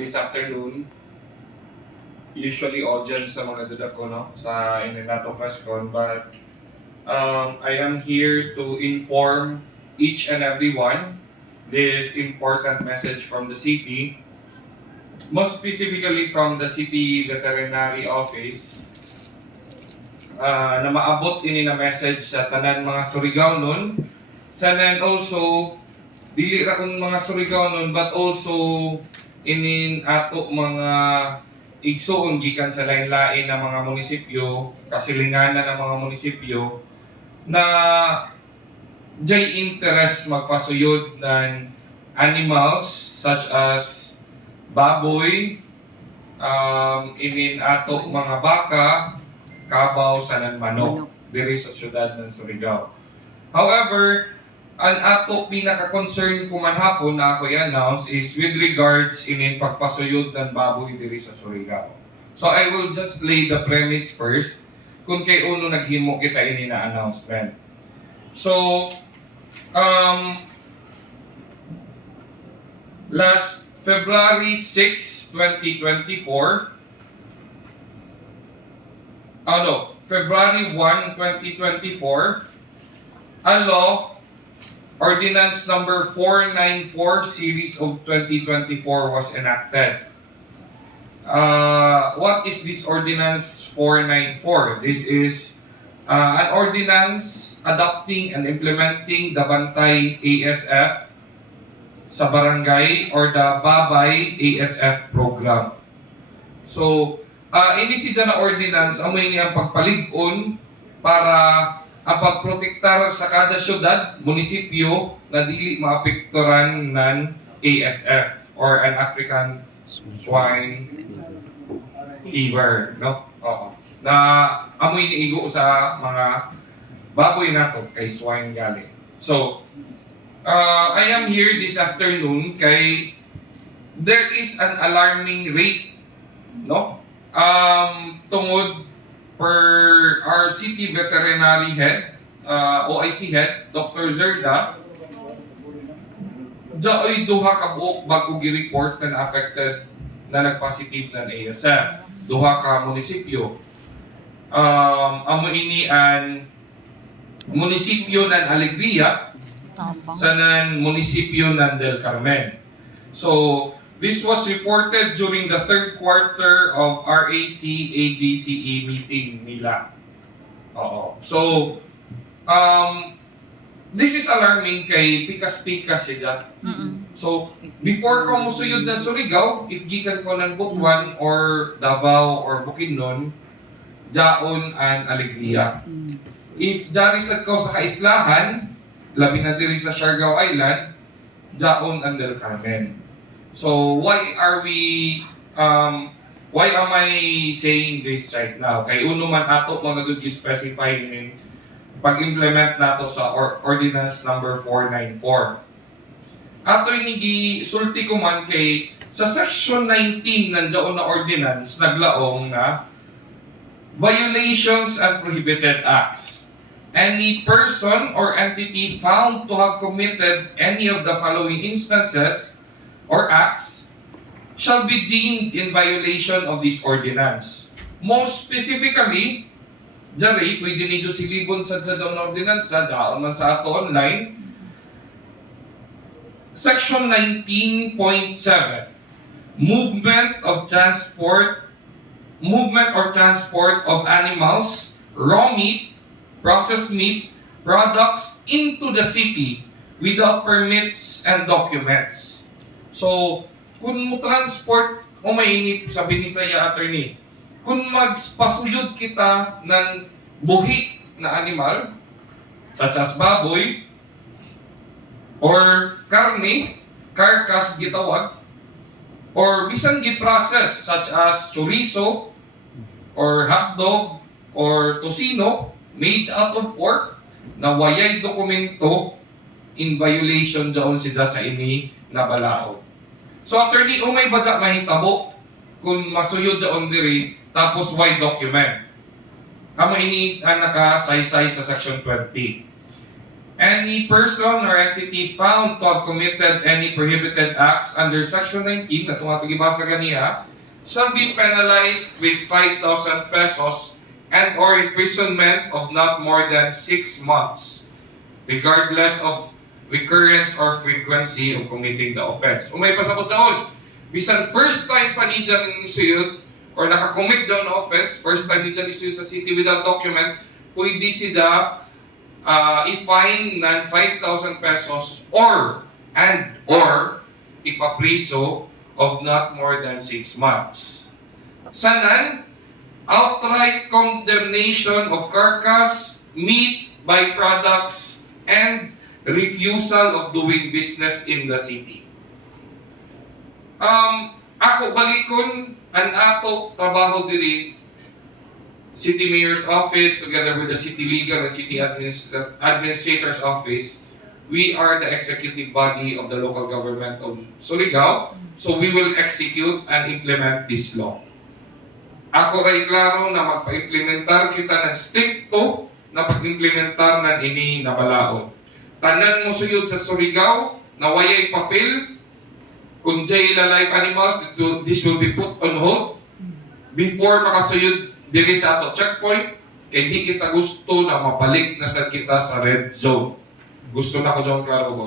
this afternoon. Usually audience sa mga duda ko no sa Inelato Pascon, but I am here to inform each and every one this important message from the city, most specifically from the City Veterinary Office, na maabot ini na message sa tanan mga Surigao nun. And also, dili ra kung mga Surigao nun, but also inin ato mga igsoon gikan sa lain-lain na mga munisipyo, kasilinganan ng mga munisipyo na jay interest magpasuyod ng animals such as baboy, inin ato mga baka, kabaw, sanan manok diri sa syudad ng Surigao. However, ang ato pinaka-concern ko man hapon na ako i-announce is with regards inin pagpasuyod ng baboy diri sa Surigao. So I will just lay the premise first kung kay uno naghimo kita ini na announcement. So last February 6, 2024, February 1, 2024, a law, Ordinance number 494 series of 2024 was enacted. What is this Ordinance 494? This is an ordinance adopting and implementing the Bantay ASF sa barangay or the Babay ASF program. So, ini siya na ordinance, amoy niyang pagpalig-on para ang pagprotektar sa kada syudad, munisipyo na dili maapekturan ng ASF or an African Swine Fever, no? Oo. Na amoy niigo sa mga baboy nato kay swine galing. So, I am here this afternoon kay there is an alarming rate, no? Tungod per our city veterinary head, OIC head, Dr. Zerda, dyaoy duha ka buok bago gi-report na affected na nag-positive ng ASF. Duha ka munisipyo. Amo ini ang munisipyo ng Alegria sa ng munisipyo ng Del Carmen. So, this was reported during the third quarter of RAC-ABCE meeting nila. So, this is alarming kay pikas-pikas siya. So, before ko musuyod ng Surigao, if gikan ko ng Butuan or Davao or Bukidnon, Jaon and Alegria. If jarisad ko sa Kaislahan, labi na diri sa Siargao Island, Jaon and Del Carmen. So why am I saying this right now? Kay uno man ato mga good specify in pag-implement nato sa Ordinance number 494. Ato ini gisulti ko man kay sa section 19 nandiyon na ordinance naglaong na violations and prohibited acts. Any person or entity found to have committed any of the following instances or acts shall be deemed in violation of this ordinance. Most specifically, jari, pwede nidyo silibon sa doon ordinance, sa man sa ato online, Section 19.7, movement or transport of animals, raw meat, processed meat, products into the city without permits and documents. So, kung mo transport, o mainit, sabi ni Saya attorney, kung magpasuyod kita ng buhi na animal, such as baboy, or karne, carcass gitawag, or bisan giprocess such as chorizo, or hotdog, or tocino, made out of pork, na wayay dokumento, in violation doon sila sa ini na balaod. So, attorney, may badya mahitabo kung masuyod doon diri, tapos why document? Kama ini ang naka-say-say sa section 20. Any person or entity found to have committed any prohibited acts under Section 19 na tumatugibasa kaniya shall be penalized with 5,000 pesos and or imprisonment of not more than 6 months, regardless of recurrence or frequency of committing the offense. Umay pasabot taon, bisan first time pa ni dyan isuyod or nakakommit daw na offense, first time ni dyan isuyod sa city without document, pwede sila i-fine ng 5,000 pesos or ipapriso of not more than 6 months. Sanan, outright condemnation of carcass, meat, byproducts, and refusal of doing business in the city. Ako balikon ang ato trabaho diri City Mayor's Office together with the City Legal and City Administrator's Office. We are the executive body of the local government of Surigao, so we will execute and implement this law. Ako ray klaro na magpa-implementar kita ng stricto na pag-implementar ng ini na balaod. Tanan mo suyod sa Surigao na wayay papel, kung jay live animals, this will be put on hold before makasuyod diri sa ato checkpoint, kay di kita gusto na mapalik na sa kita sa red zone. Gusto na ko dyan klaro ko.